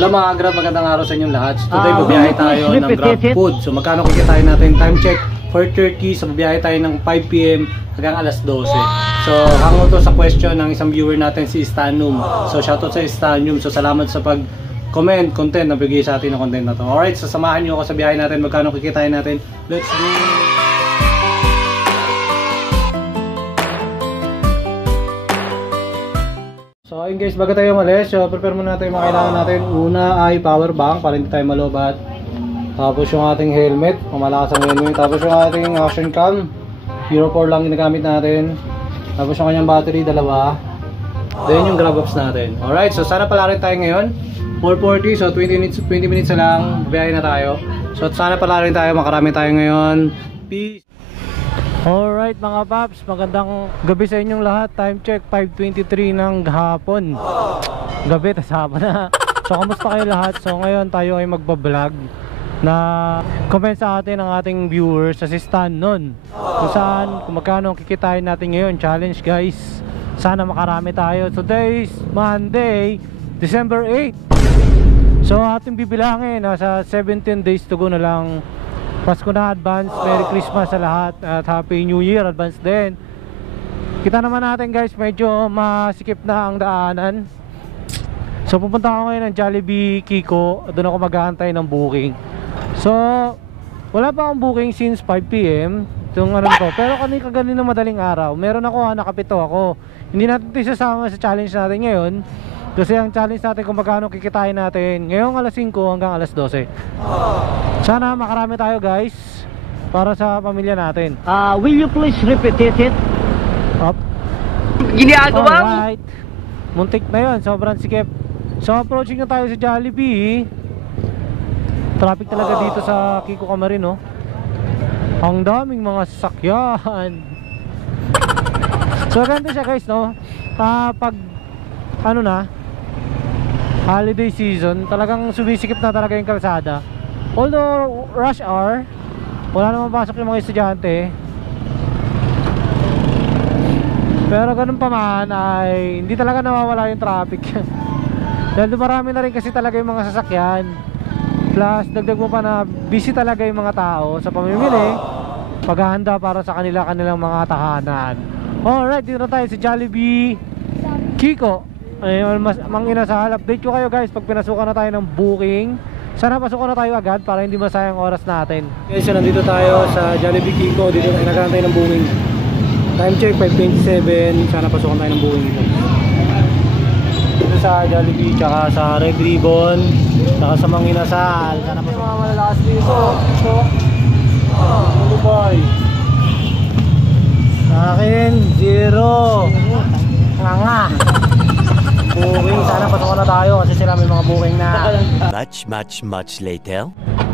Hello mga Grab, magandang araw sa inyong lahat. Today babiyahe tayo ng Grab Food. So magkano kikitain natin? Time check 4:30. So babiyahe tayo ng 5 PM hanggang alas 12. So hango to sa question ng isang viewer natin, si Stanum. So shoutout sa Stanum. So salamat sa pag-comment, content na bigay sa atin ng content na to. Alright, so samahan nyo ako sa biyahe natin. Magkano kikitain natin? Let's go! So ayun guys, bago tayo umalis, so prepare muna natin yung mga kailangan natin. Una ay power bank para hindi tayo malobat. Tapos yung ating helmet, pamalakas ang helmet. Tapos yung ating action cam, Euro 4 lang ginagamit natin. Tapos yung kanyang battery, dalawa. Then yung grab box natin. Alright, so sana pala rin tayo ngayon 4:40, so 20 minutes na lang, biyahe na tayo. So sana pala rin tayo, makarami tayo ngayon. Peace! Alright mga paps, magandang gabi sa inyong lahat. Time check 5:23 ng hapon. Gabi, tas hapon na. So kamusta kayo lahat? So ngayon tayo ay magbablog na comment sa atin ng ating viewers sa si Stan nun, kung saan, kung magkano kikitain natin ngayon. Challenge guys, sana makarami tayo. Today is Monday, December 8. So ating bibilangin, nasa 17 days to go na lang. Pasko na, advance, Merry Christmas sa lahat at Happy New Year advance din. Kita naman natin guys, medyo masikip na ang daanan. So pupunta ako ngayon ng Jollibee Kiko. Doon ako mag-aantay ng booking. So wala pa akong booking since 5 PM itong ano to. Pero kagaling na madaling araw meron ako, nakapito ako. Hindi natin ito isasama sa challenge natin ngayon, kasi ang challenge natin kung magkano kikitain natin ngayong alas 5 hanggang alas 12. Sana makarami tayo guys, para sa pamilya natin. Will you please repeat it? Up. Ginagawa mo? Alright, muntik na yun, sobrang sikip. So approaching na tayo sa Jollibee. Traffic talaga dito sa Kiko Kamarin, no? Ang daming mga sasakyan. So ganito siya guys, no? Pag ano na, holiday season, talagang sumisikip na talaga yung kalsada. Although rush hour, wala namang pasok yung mga estudyante, pero ganun pa man ay hindi talaga nawawala yung traffic. Dahil marami na rin kasi talaga yung mga sasakyan. Plus dagdag mo pa na busy talaga yung mga tao sa pamimili, paghahanda para sa kanilang mga tahanan. Alright, dito na tayo sa Jollibee Kiko. Ayun, mang inasahal. Update ko kayo guys pag pinasukan na tayo ng booking. Sana pasukan na tayo agad para hindi masayang oras natin. Okay, so nandito tayo sa Jollibee Kiko. Dito na nagkakantay ng booking. Time check 5:27. Sana pasukan tayo ng booking dito. Dito sa Jollibee, tsaka sa Red Ribbon, tsaka sa Mang Inasal. Sana pasukan mga malalakas dito. Ano ba? Sa akin, 0. Nga. Booking, sana pasukan na tayo kasi sila may mga booking na. Much later.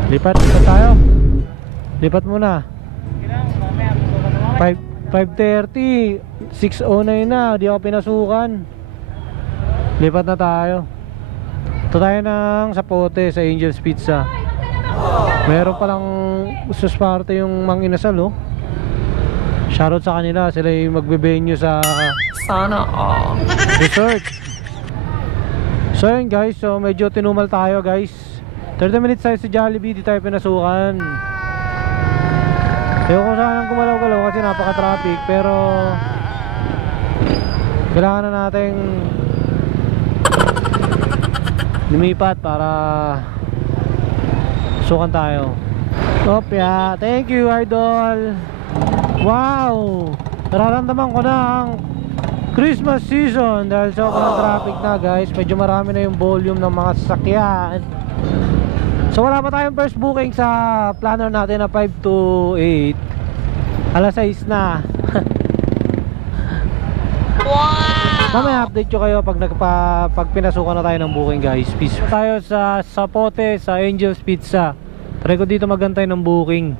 Lipat tayo. Lipat muna. 5:30, 6:09 na, di ako pinasukan. Lipat na tayo. Ito tayo ng Sapote sa Angel's Pizza. Meron palang susparte yung Mang Inasal, oh. Shoutout sa kanila, sila yung magbe-venue sa sana resort. So yun guys, so medyo tinumal tayo guys. 30 minutes tayo sa Jollibee, di tayo pinasukan. Ayoko sanang gumalaw-galaw kasi napaka-traffic, pero kailangan na nating lumipat para sukan tayo. Opya, thank you idol. Wow, nararamdaman ko na ang Christmas season dahil sobrang traffic na guys. Medyo marami na yung volume ng mga sasakyan. So wala pa tayong first booking sa planner natin na 5 to 8. Alas 6 na. Wow! Mamaya update ko kayo pag pinasukan na tayo ng booking guys. Peace. Tayo sa Sapote sa Angel's Pizza. Try ko dito magantay ng booking.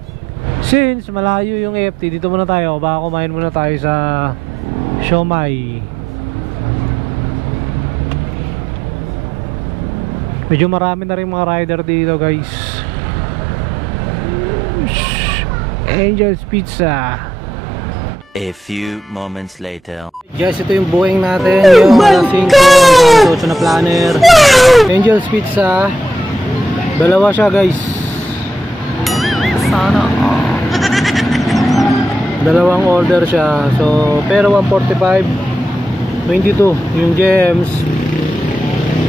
Since malayo yung AFT, dito muna tayo. Baka kumain muna tayo sa Siomai. Medyo marami na rin mga rider dito guys. Angel's Pizza. A few moments later. Guys, ito yung buhing natin. Yung God! 8 na planner. Angel's Pizza. Dalawa siya, guys. Sana. Dalawang order siya. So, pero 145. 22. Yung gems.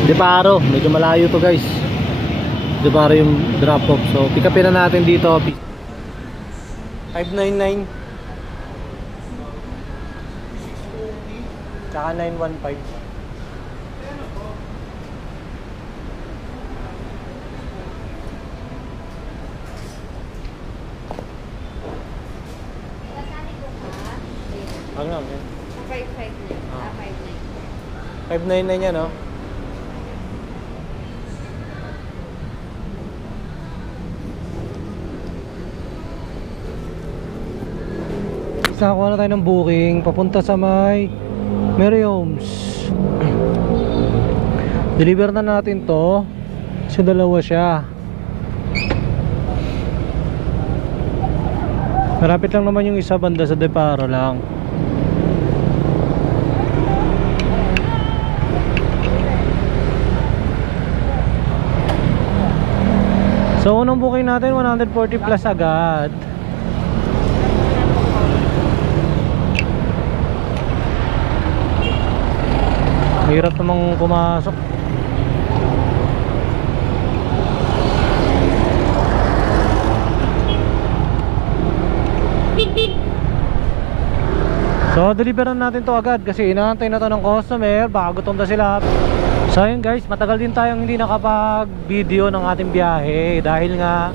Deparo. Medyo malayo to, guys. Deparo yung drop off. So, pick upin na natin dito. 599. Tsaka 915. Ano lang yan? 599 yan, no? Nakakuha na tayo ng booking papunta sa may Mary Homes. Deliver na natin to. Kasi dalawa siya. Marapit lang naman yung isa, banda sa Deparo lang. So unang booking natin 140 plus agad. Hirap namang pumasok. So deliveran natin to agad kasi inaantay na to ng customer. Baka gutom na sila. So yun guys, matagal din tayong hindi nakapag video ng ating biyahe. Dahil nga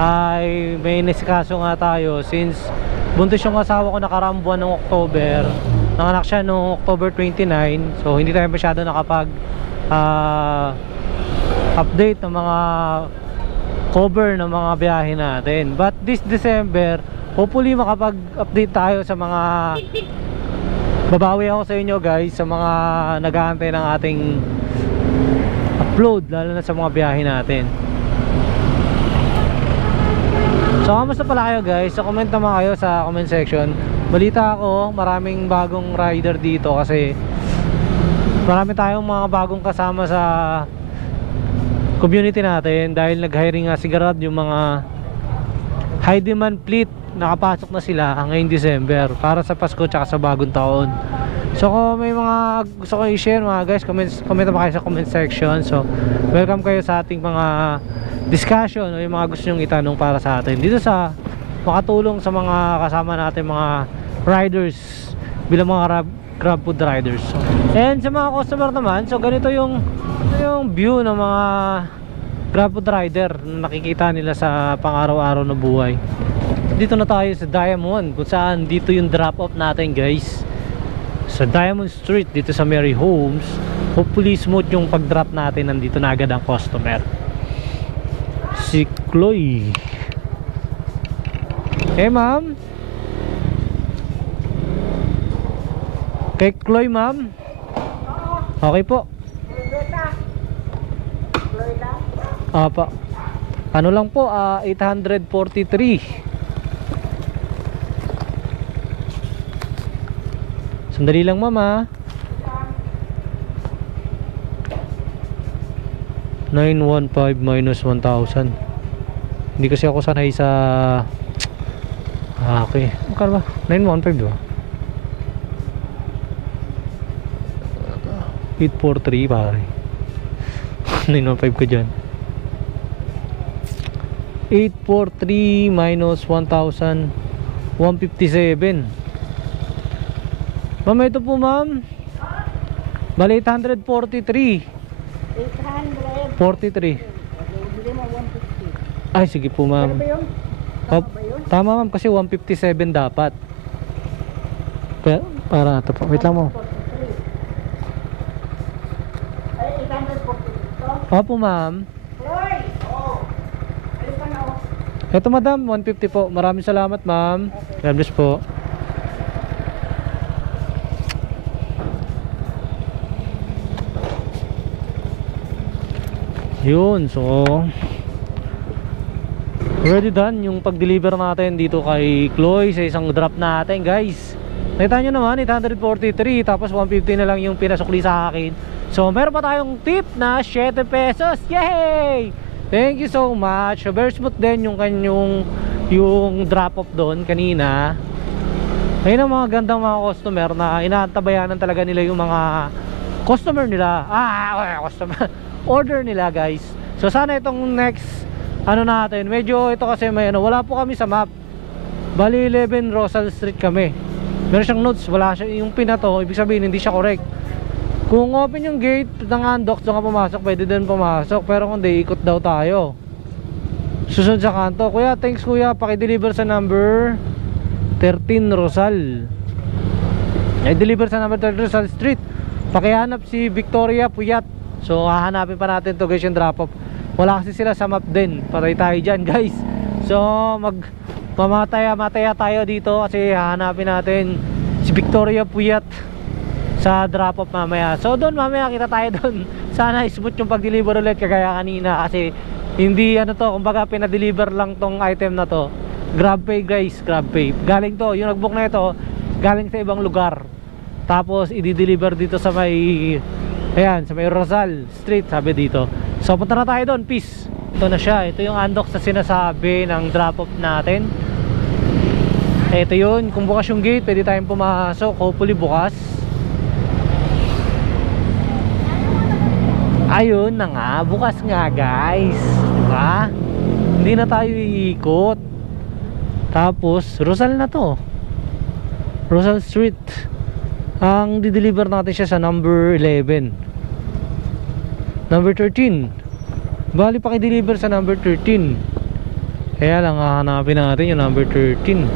ay may nasikaso nga tayo. Since buntis yung asawa ko nakaraang buwan ng October. Nanganak siya noong October 29. So hindi tayo masyado nakapag update ng mga cover ng mga biyahe natin. But this December, hopefully makapag-update tayo sa mga babawi ako sa inyo guys, sa mga nag-aantay ng ating upload, lalo na sa mga biyahe natin. So kamusta pala kayo guys? So comment naman kayo sa comment section. Balita ako, maraming bagong rider dito kasi marami tayong mga bagong kasama sa community natin dahil nag-hiring nga si Garad yung mga high demand fleet. Nakapasok na sila ngayong December para sa Pasko tsaka sa bagong taon. So kung may mga gusto ko i-share mga guys, comment naman kayo sa comment section. So welcome kayo sa ating mga discussion o yung mga gusto nyong itanong para sa atin dito sa makatulong sa mga kasama natin mga riders bilang mga grab food riders. And sa mga customer naman, so ganito yung view ng mga grab food rider na nakikita nila sa pang-araw-araw na buhay. Dito na tayo sa Diamond kung saan dito yung drop off natin guys, sa Diamond Street dito sa Mary Homes. Hopefully smooth yung pag drop natin. Nandito na agad ang customer, si Chloe. Eh ma'am, kay Chloe ma'am. Okay po. Apa, ano lang po, 843. Sandali lang mama. 915 minus 1,000. Hindi kasi ako sanay sa okay. Magkano ba? 915 diba? 843 pare. 915 ko dyan. 843 minus 1,000 157. Ma'am, ito po ma'am. Bali 843. 843. Ay sige po ma'am. Tama ma'am kasi 157 dapat. Para ito po. Wait lang mo. Opo ma'am. Ito madam, 150 po. Maraming salamat ma'am. God bless po. Yun, so ready done yung pag-deliver natin dito kay Chloe sa isang drop natin guys. Nakita nyo naman, 843, tapos 150 na lang yung pinasukli sa akin. So meron pa tayong tip na 7 pesos. Yay! Thank you so much. So very smooth din yung kanyang drop off doon kanina. Ayun ang mga gandang mga customer na inaantabayanan talaga nila yung mga customer nila. Customer order nila, guys. So sana itong next ano natin, medyo ito kasi may ano, wala po kami sa map. Bali 11 Rosal Street kami. Meron siyang notes, wala siya yung pin na to, ibig sabihin hindi siya correct. Kung open yung gate ng undock, doon ka pumasok, pwede din pumasok. Pero kung di, ikot daw tayo. Susunod sa kanto. Kuya, thanks kuya, paki-deliver sa number 13 Rosal. I-deliver sa number 13 Rosal Street. Pakihanap si Victoria Puyat. So hahanapin pa natin to guys, yung drop off. Wala kasi sila sa map din. Paray tayo dyan guys. So mamataya tayo dito kasi hahanapin natin si Victoria Puyat sa drop off mamaya. So doon mamaya kita tayo doon. Sana smooth yung pag-deliver ulit kagaya kanina kasi hindi ano to, kumbaga pinadeliver lang tong item na to. GrabPay guys, GrabPay. Galing to, yung nagbook na ito galing sa ibang lugar. Tapos i-deliver dito sa may ayan, sa may Rosal Street sabi dito. So punta na tayo doon, peace. Ito na siya, ito yung undock sa sinasabi ng drop off natin. Ito yun, kung bukas yung gate pwede tayong pumasok, hopefully bukas. Ayun na nga, bukas nga guys, diba? Hindi na tayo iikot. Tapos Rosal na to, Rosal Street. Ang di-deliver natin siya sa number 11, number 13. Bali paki-deliver sa number 13. Kaya lang hahanapin natin yung number 13.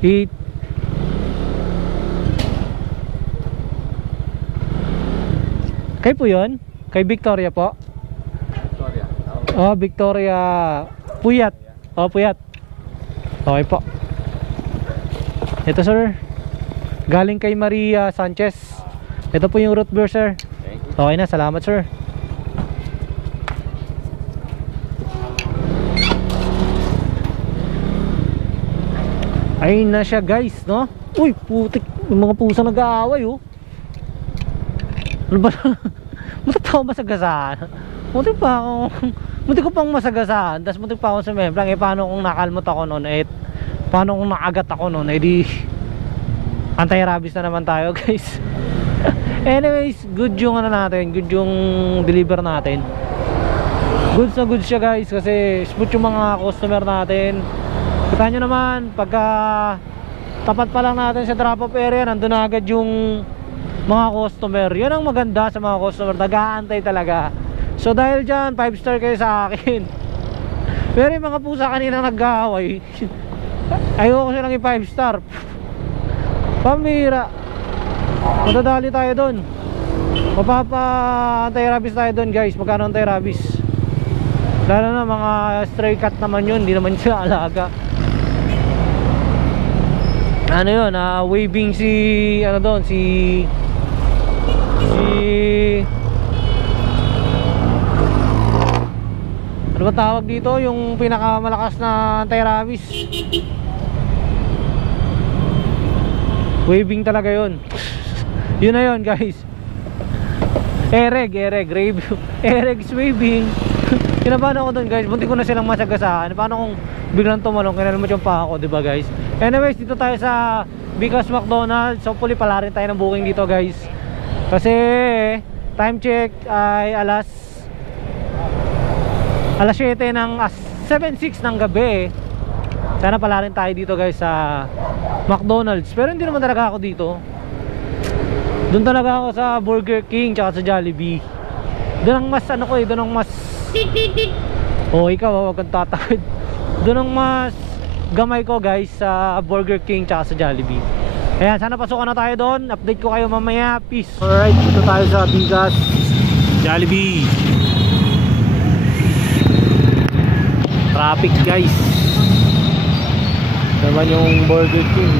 8 Kay po yun? Kay Victoria po? Victoria. Oh, Victoria Puyat. Oh, Puyat. Okay po. Ito sir, galing kay Maria Sanchez. Ito po yung route beer sir. Okay na, salamat sir. Ayun na siya guys, no? Uy, putik, mga pusa nag-aaway oh. Ano ba? Muntik pa ako masagasaan. Muntik ko pang masagasaan. Tapos muntik pa ako sa memblang. Eh paano kung nakalmot ako noon? Eh paano kung nakagat ako noon? Eh di anti-rabies na naman tayo guys. Anyways, good yung ano natin, good yung deliver natin. Goods na goods siya guys. Kasi smooth yung mga customer natin. Kita nyo naman, pagka tapat pa lang natin sa drop off area, nandun na agad yung mga customer. Yan ang maganda sa mga customer, nag-aantay talaga. So dahil dyan 5 star kayo sa akin. Pero yung mga pusa kanina nag-aaway, ayoko silang yung 5 star. Pambira, madadali tayo dun. Mapapa anti-rabies tayo dun guys. Magkano anti-rabies? Lalo na mga stray cat naman yun, hindi naman sila alaga. Ano yun, waving si ano doon, si ano ba tawag dito, yung pinakamalakas na anti-rabies. Waving talaga yun. Yun na yun guys. Ereg is waving. Kinabahan ako doon guys, bunti ko na silang masagasaan. Paano kung biglang tumalong, kinalmot yung pa ako, diba guys? Anyways, dito tayo sa Because McDonald's. Hopefully pala rin tayo ng booking dito guys. Kasi time check ay alas 7 ng 7:06 ng gabi. Sana pala rin tayo dito guys sa McDonald's. Pero hindi naman talaga ako dito. Doon talaga ako sa Burger King tsaka sa Jollibee. Doon ang mas ano ko eh, doon ang mas oh ikaw wag kang tatawid. Doon ang mas gamay ko guys sa Burger King tsaka sa Jollibee. Ayan, sana pasukan na tayo doon. Update ko kayo mamaya. Peace. Alright, dito tayo sa Bigas Jollibee. Traffic guys. Naman yung Burger King.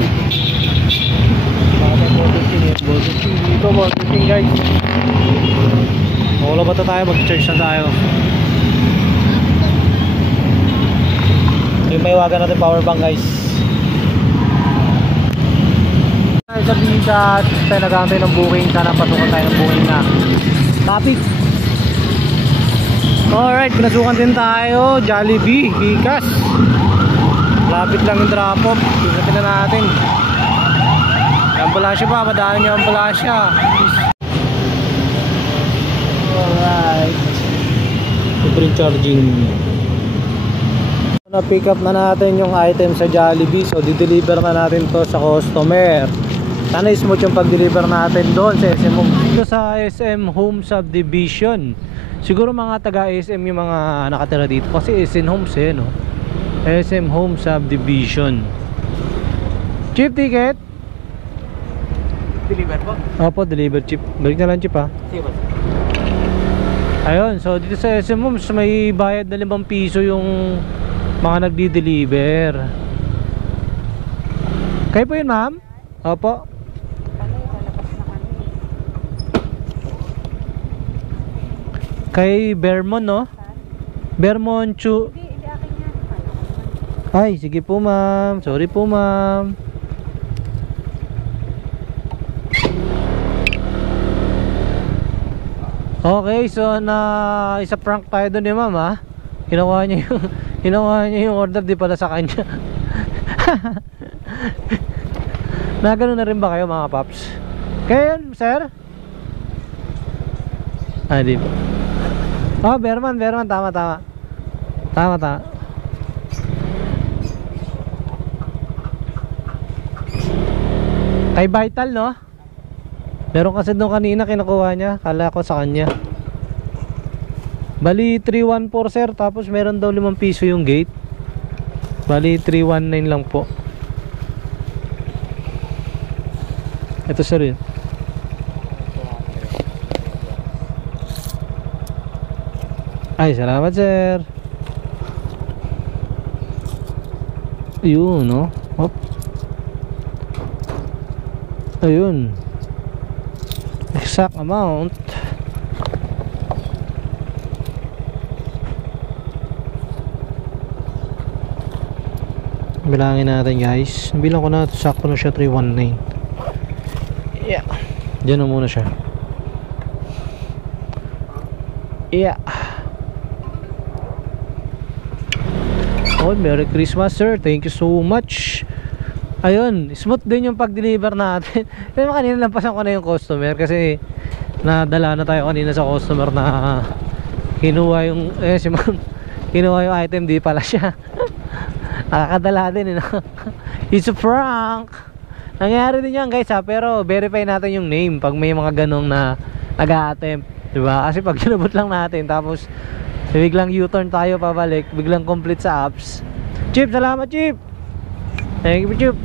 Burger King dito, Burger King guys. Wala ba ito tayo? Mag-church na tayo. Yung may wagan natin power bank guys. tayo sa visa at tayo nag-aantay ng booking. Sana pasukan tayo ng booking na topic. Alright, pinasukan din tayo. Jollibee, Gcash. Lapit lang yung drop off. Tingnan na natin. Ambulansya pa, madaan niya ambulansya. Alright, super charging. Na-pick up na natin yung item sa Jollibee. So di-deliver na natin to sa customer. Sana smooth yung pag-deliver natin doon sa SM Home. Dito sa SM Home Subdivision. Siguro mga taga SM yung mga nakatira dito. Kasi SM Homes eh, no? SM Home Subdivision. Chip ticket? Deliver po? Opo, deliver chip. Balik na lang chip ha. Sige ba? Ayun, so dito sa SM Homes may bayad na 5 piso yung mga nagdi-deliver. Kayo po yun, ma'am? Opo. Kay Vermont, no? Vermont Chu. Ay, sige po, ma'am. Sorry po, ma'am. Okay, so isa prank tayo doon ni ma'am, ha? Kinuha niya yung order, di pala sa kanya. Nagano na rin ba kayo, mga paps? Kaya yun, sir? Ah, di ba? Oh, Berman, tama. Tama. Kay Vital, no? Meron kasi doon kanina kinukuha niya. Kala ko sa kanya. Bali 314 sir. Tapos meron daw 5 piso yung gate. Bali 319 lang po. Ito sir yun. Ay, salamat sir. Ayun, no? Hop. Ayun. Exact amount. Bilangin natin guys. Bilang ko na, sakto na siya 319. Yeah. Diyan na muna siya. Yeah. Oh, Merry Christmas sir. Thank you so much. Ayun, smooth din yung pag-deliver natin. Pero kanina lampasan ko na yung customer kasi nadala na tayo kanina sa customer na kinuha yung si ma'am, kinuha yung item, di pala siya. Nakakadala din, It's a prank. Nangyari din yan guys ha, pero verify natin yung name pag may mga ganong na nag-a-attempt, diba? Kasi pag kinabot lang natin tapos biglang U-turn tayo pabalik, biglang complete sa apps. Chip, salamat Chip. Thank you Chip.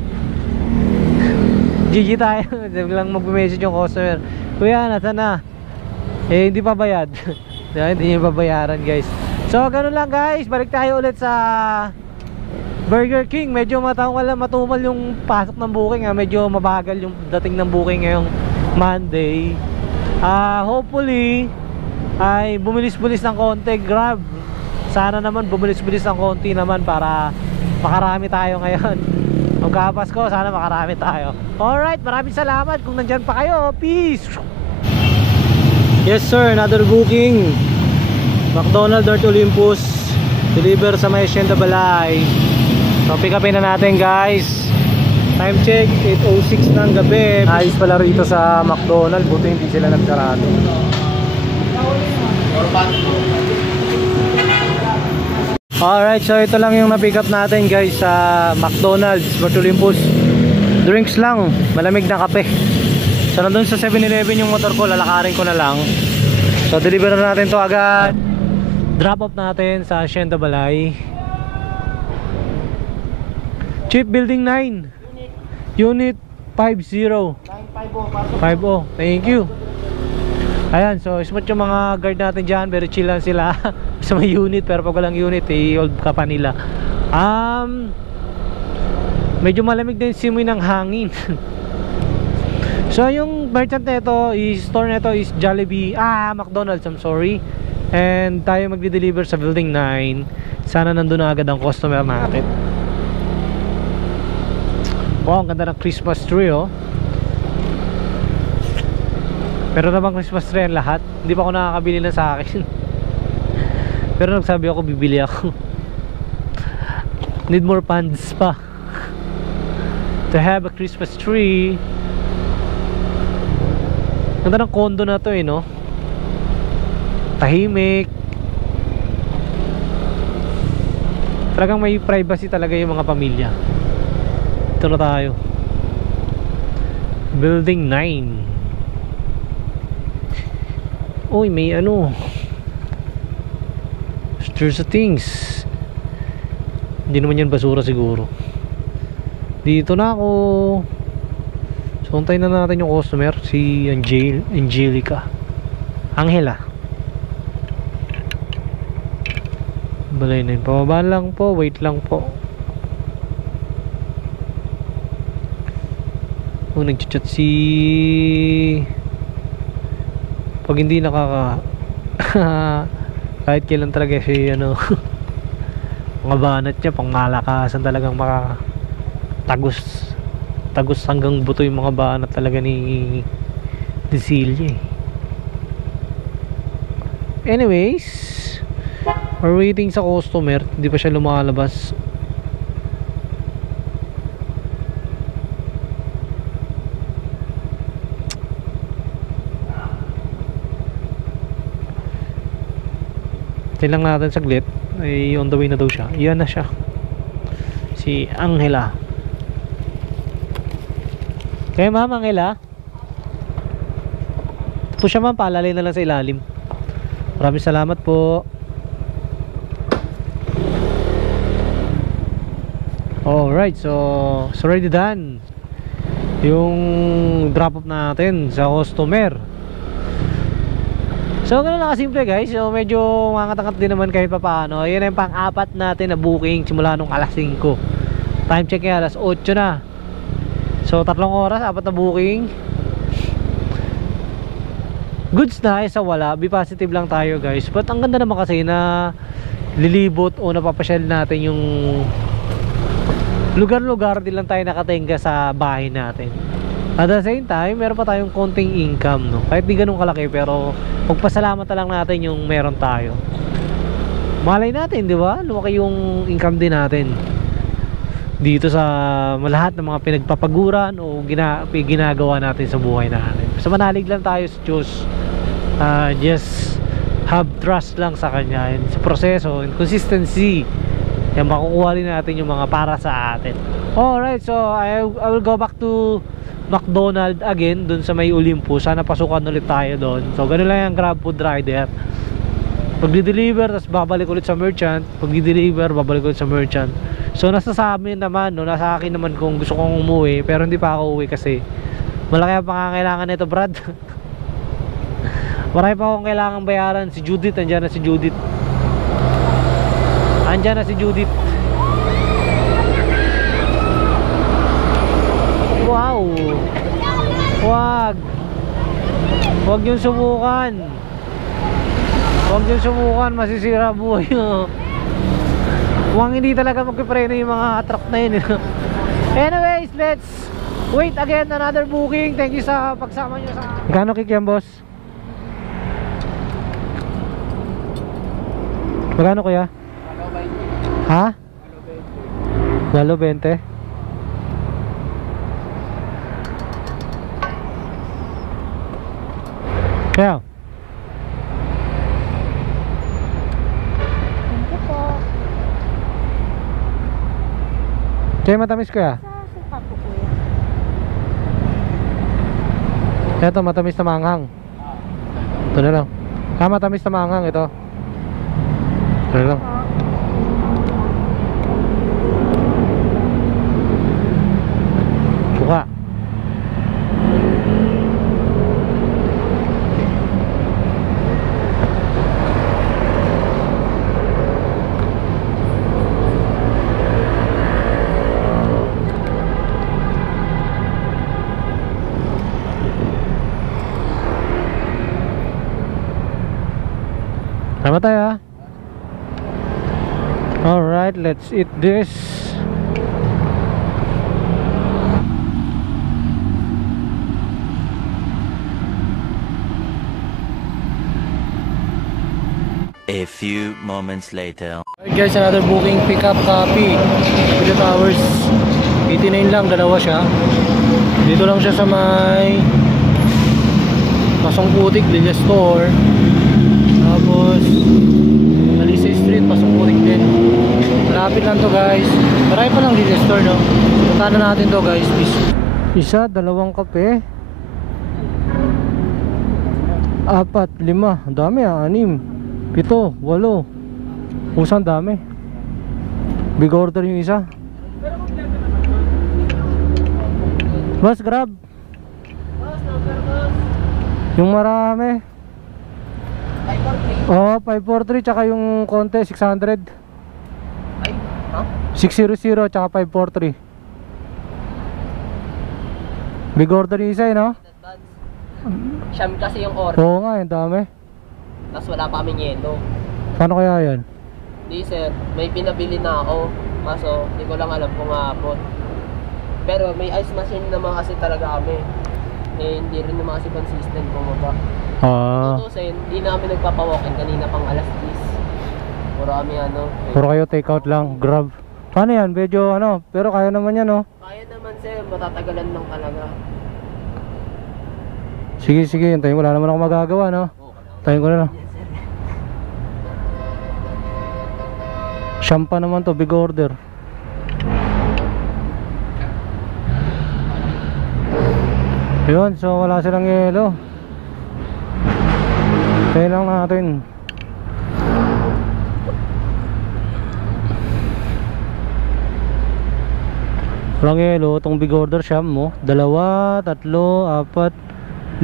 GG tayo. Biglang mag-message yung customer, kuya nasa na? Eh hindi pa bayad. Hindi niya babayaran guys. So ganun lang guys, balik tayo ulit sa Burger King. Medyo matumal yung pasok ng booking ha. Medyo mabagal yung dating ng booking ngayong Monday. Hopefully ay bumilis-bilis ng konti. Grab, sana naman bumilis-bilis ng konti naman para makarami tayo ngayon. Magkapasko, sana makarami tayo. Alright, maraming salamat kung nandyan pa kayo. Peace. Yes sir, another booking. McDonald's North Olympus, deliver sa may Hacienda Balay. So pick upin na natin guys. Time check 8:06 ng gabi. Ayos pala rito sa McDonald's, buti hindi sila nagsarado. Alright, so ito lang yung na-pick up natin guys sa McDonald's North Olympus. Drinks lang, malamig na kape. So nandun sa 7-Eleven yung motor ko, lalakarin ko na lang. So deliver na natin to agad. Drop off natin sa Hacienda Balay. Chip, Building 9 Unit 50 50. Thank you. Ayan, so smooth yung mga guard natin dyan. Very chill lang sila sa may unit. Pero pag walang unit, i-hold ka pa nila. Medyo malamig din simoy ng hangin. So yung merchant nito, store nito is Jollibee, McDonald's, I'm sorry. And tayo magdi-deliver sa Building 9. Sana nandun na agad ang customer natin. Wow, ang ganda ng Christmas tree, oh. Pero naman Christmas tree ang lahat. Hindi pa ako nakakabili na sa akin. Pero nagsabi ako bibili ako. Need more funds pa to have a Christmas tree. Ganda ng condo na to no. Tahimik. Talagang may privacy talaga yung mga pamilya. Ito na tayo. Building 9. Uy, may ano. There's things. Hindi naman yan basura siguro. Dito na ako. So, antayin na natin yung customer. Si Angelica. Angela. Balay na yun. Pababa lang po. Wait lang po. Nag-chat si... Pag hindi nakaka... kahit kailan talaga si ano... mga banat niya, pang malakasan talagang tagos hanggang buto yung mga banat talaga ni Celia. Anyways, we're waiting sa customer. Hindi pa siya lumalabas. Tilang natin saglit. Ay on the way na daw siya. Iyan na siya. Si Angela. Kaya ma'am Angela, po siya ma'am, paalalay na lang sa ilalim. Maraming salamat po. Alright, so already done yung drop off natin sa customer. So ganun lang kasimple guys. So medyo mangatangat din naman kahit papaano. Yan yung pang-apat natin na booking simula nung alas 5. Time check ay alas 8 na. So 3 oras, 4 na booking. Goods na sa wala. Be positive lang tayo guys. But ang ganda naman kasi na lilibot o napapasyal natin yung lugar-lugar. Di lang tayo nakatingga sa bahay natin. At the same time, meron pa tayong konting income, no? Kahit di ganun kalaki, pero magpasalamat na lang natin yung meron tayo. Malay natin, di ba? Lumaki yung income din natin dito sa lahat ng mga pinagpapaguran o ginagawa natin sa buhay natin. Basta manalig lang tayo sa Diyos. Just have trust lang sa Kanya. And sa proseso, and consistency, yan, makukuha rin natin yung mga para sa atin. Alright, so I will go back to McDonald's again dun sa may Olympus. Sana pasukan ulit tayo doon. So ganun lang yung Grab food rider. Pag di-deliver, tapos babalik ulit sa merchant. Pag di-deliver, babalik ulit sa merchant. So nasa sa amin naman, no? Nasa akin naman kung gusto kong umuwi. Pero hindi pa ako uwi kasi malaki ang pangangailangan nito, Brad. Marami pa akong kailangan bayaran. Si Judith, andyan na si Judith. Andyan na si Judith. Wow. Huwag yung subukan. Huwag yung subukan, masisira buhay nyo. Huwag hindi talaga magpipreno yung mga truck na yun. Anyways, let's wait again another booking. Thank you sa pagsama nyo sa... Magkano kikyan, boss? Magkano kuya? 20. Ha? 20. Kaya? Thank you po. Kaya matamis kuya? Sa suka po kuya. Ito matamis na maanghang. Ito na lang. Matamis na maanghang ito. Ito na lang. Suka. Tama tayo ha. Alright, let's eat this. A few moments later. Alright guys, another booking pickup copy. Video Towers. 89 lang, dalawa siya. Dito lang siya sa may Pasong Putik, Lilia Store. Tapos Alice Street, Pasong Putik din. Malapit lang to guys. Marami pa lang Lilia Store, no? Punta na natin to guys, please. Isa, dalawang kape. 4, 5, dami 6, 7, 8. Usang dami. Big order yung isa. Boss, grab. Yung marami. 543. Oo, 543 tsaka yung konti 600. 600 tsaka 543. Big order yung isa, no? Siyam kasi yung order. Oo nga, yung dami. Tapos wala pa kaming yelo. Paano kaya yan? Di sir, may pinabili na ako. Kaso, di ko lang alam kung aabot. Pero may ice machine naman kasi talaga kami. Eh, hindi rin naman kasi consistent bumaba. Tutusin, di namin nagpapawalkin kanina pang alas 10. Puro kami Puro kayo take out lang, grab. Paano yan? Medyo pero kaya naman yan, no? Kaya naman sir, matatagalan lang talaga. Sige, hintayin, wala naman ako magagawa, no? Hintayin ko na lang. Siyam pa naman to, big order. Yun, so wala silang yelo. Hintayin lang natin. Walang yelo, itong big order siyam mo. 2, 3, 4, 5, 6,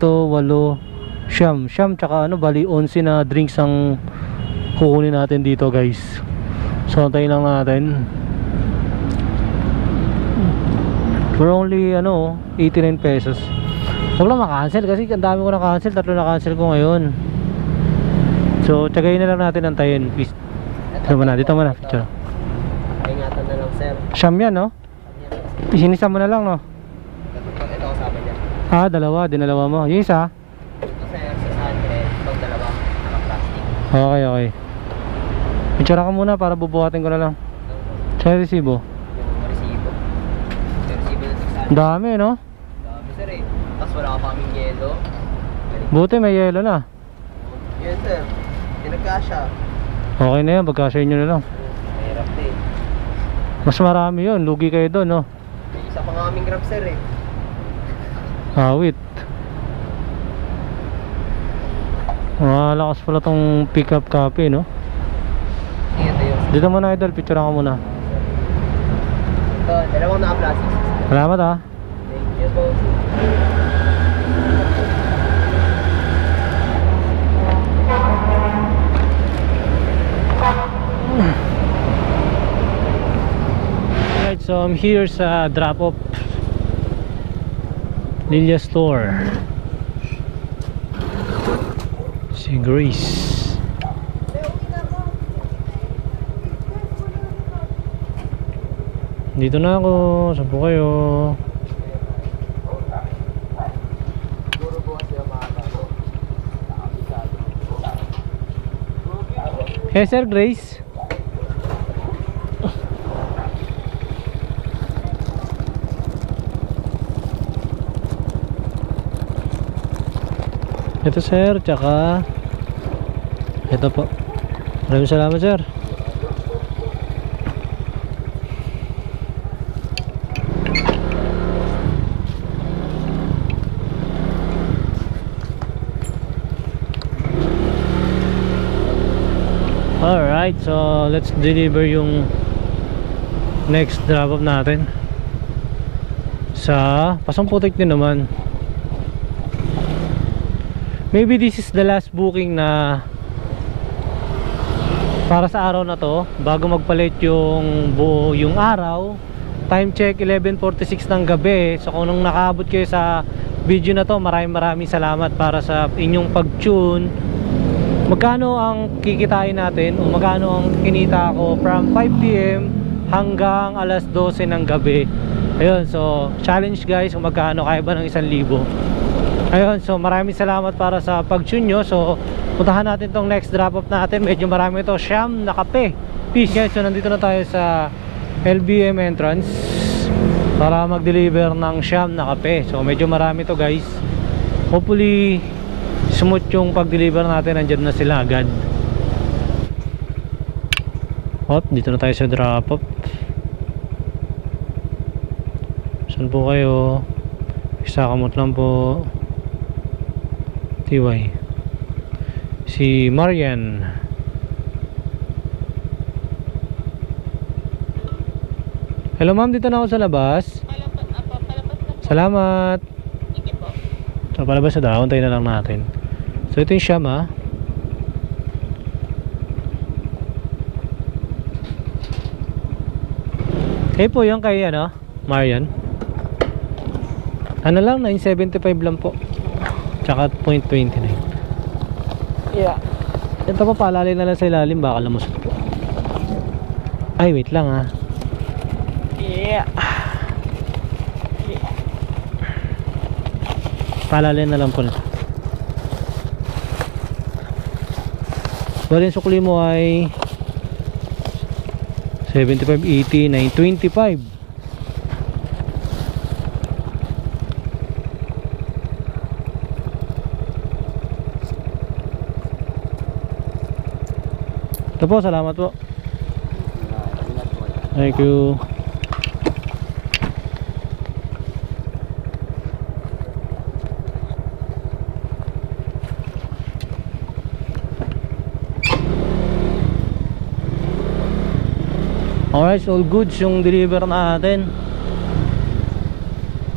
7, 8, siyam tsaka bali 11 na drinks ang kukunin natin dito guys. So antayin lang natin. For only 89 pesos. Huwag lang makancel kasi ang dami ko na cancel. 3 na cancel ko ngayon. So tsagayin na lang natin, antayin please. Dito mo na picture. Ingatan na lang sir. Siyam yan, no? Isinisa mo na lang, no? Ito kasama niya. Ah, dalawa, dinalawa mo. Yung isa? Ito sir, 600. Pag dalawa, naka-plastic. Okay. Picture ka muna para bubuhatin ko na lang. Sa resibo. Yung resibo. Yung resibo na 600. Ang dami, no? Dami sir eh. Tapos wala ka pa kaming yelo. Buti may yelo na. Yun sir, pinagkasya. Okay na yan, pagkasya nyo na lang. Mahirap na eh. Mas marami yun, lugi kayo doon, no? May isa pa nga kaming grab sir eh. Awit. Malakas pala tong pick up copy, no? Sige, ito yun. Dito muna idol, picture ka muna. Ito, dalawang naka-plastic. Salamat ah. Thank you boss. Alright, so I'm here sa drop-off Lilia Store. Si Grace. Dito na ako. Saan po kayo? Hey Sir Grace. Ito sir, tsaka ito po. Maraming salamat sir. Alright, so let's deliver yung next drop off natin sa Pasong Putik din naman. Maybe this is the last booking na para sa araw na to bago magpalit yung buo yung araw. Time check 11:46 ng gabi. So kung nung nakaabot kayo sa video na to, maraming salamat para sa inyong pag-tune. Magkano ang kikitain natin o magkano ang kinita ko from 5 PM hanggang alas 12 ng gabi. Ayun, so challenge guys kung magkano, kaya ba ng 1,000. Ayun, so maraming salamat para sa pag-tune nyo. So puntahan natin tong next drop off natin. Medyo marami ito, siyam na kape. Peace guys, so nandito na tayo sa LBM entrance para mag-deliver ng siyam na kape. So medyo marami to guys. Hopefully smooth yung pag-deliver natin. Nandiyan na sila agad. Hop, dito na tayo sa drop off. Saan po kayo? Isa kamot lang po. TY si Marian. Hello ma'am, dito na ako sa labas. Salamat. So palabas na daw, tayo na lang natin. So ito yung siyam ha. Eh po yung kay ano, Marian. Ano lang, 975 lang po. Tsaka 0.29. Yeah. Ito pa palalay na lang sa ilalim, baka lumusot po. Ay wait lang ha. Yeah. Palalay na lang po na. Bali yung sukli mo ay 75, 80, 925. Ito po, salamat po. Thank you. Alright, so all goods yung deliver natin.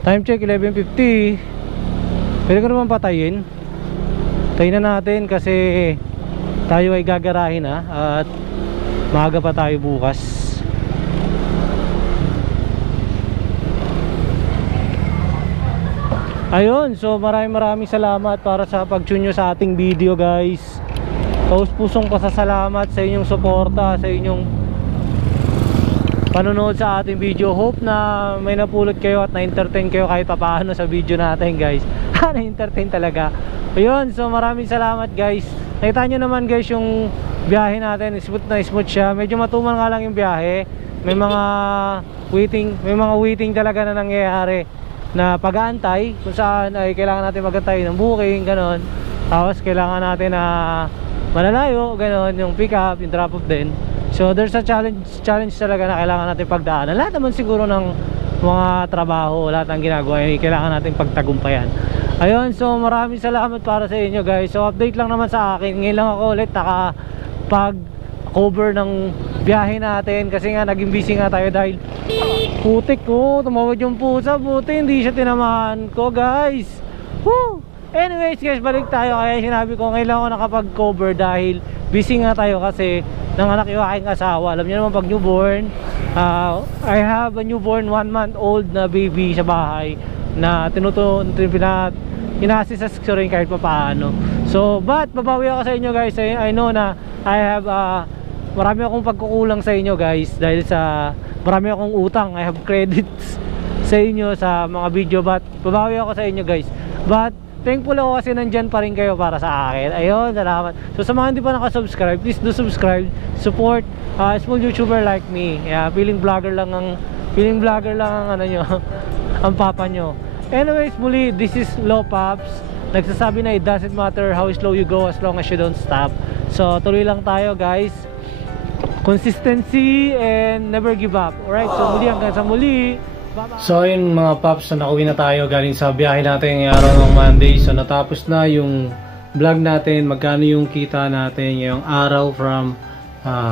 Time check 11:50. Pwede ko naman patayin. Tayin na natin kasi tayo ay gagarahin ha, at maaga pa tayo bukas. Ayun, so maraming salamat para sa pag-tune nyo sa ating video guys. Taos pusong pasasalamat sa inyong suporta, sa inyong panonood sa ating video. Hope na may napulot kayo at na-entertain kayo kahit papaano sa video natin guys. Na-entertain talaga. Ayun, so maraming salamat guys. Nakita nyo naman guys yung biyahe natin, smooth na smooth siya. Medyo matumal nga lang yung biyahe. May mga waiting talaga na nangyayari na pag-aantay kung saan ay kailangan natin magantay ng booking, ganon. Tapos kailangan natin na malalayo, ganon, yung pick up, yung drop off din. So there's a challenge talaga na kailangan natin pagdaanan. Lahat naman siguro ng mga trabaho, lahat ng ginagawa ay kailangan natin pagtagumpayan. Ayun, so maraming salamat para sa inyo guys. So update lang naman sa akin. Ngayon lang ako ulit nakapag-cover ng biyahe natin kasi nga naging busy nga tayo dahil putik ko, tumawad yung pusa, buti hindi siya tinamaan ko guys. Woo! Anyways guys, balik tayo. Kaya sinabi ko ngayon lang ako nakapag-cover dahil busy nga tayo kasi nanganak yung aking asawa. Alam niyo naman pag newborn, I have a newborn 1-month-old na baby sa bahay na ina-assist ko rin kahit pa paano. So but babawi ako sa inyo guys. I know na I have marami akong pagkukulang sa inyo guys dahil sa marami akong utang. I have credits sa inyo sa mga video, but babawi ako sa inyo guys. But thankful ako kasi nandyan pa rin kayo para sa akin. Ayun, salamat. So sa mga hindi pa nakasubscribe, please do subscribe. Support small YouTuber like me. Yeah, feeling vlogger lang ang ano nyo, ang papa nyo. Anyways, muli, this is Low Pops. Nagsasabi na it doesn't matter how slow you go as long as you don't stop. So tuloy lang tayo guys. Consistency and never give up. Alright, so muli hanggang sa muli. Bye-bye. So yun mga Pops, so nakauwi na tayo galing sa biyahe natin ngayong araw ng Monday. So natapos na yung vlog natin, magkano yung kita natin ngayong araw from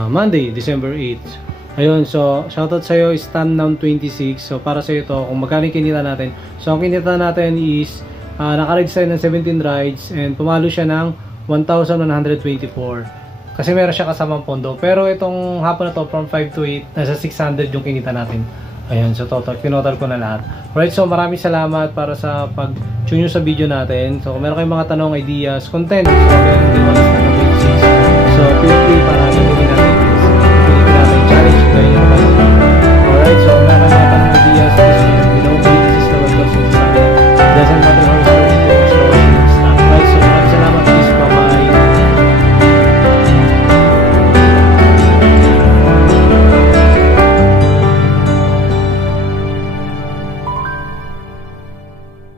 Monday, December 8. Ayun, so shoutout sa'yo is Stamnam26. So para sa'yo to, kung magkano yung kinita natin. So ang kinita natin is naka-rides tayo ng 17 rides and pumalo siya ng 1,124 kasi meron siya kasamang pondo. Pero itong hapon na to from 5 to 8, nasa 600 yung kinita natin. Ayun, so total, tinotal ko na lahat. Alright, so maraming salamat para sa pag-tune nyo sa video natin. So kung meron kayong mga tanong, ideas, content, so meron din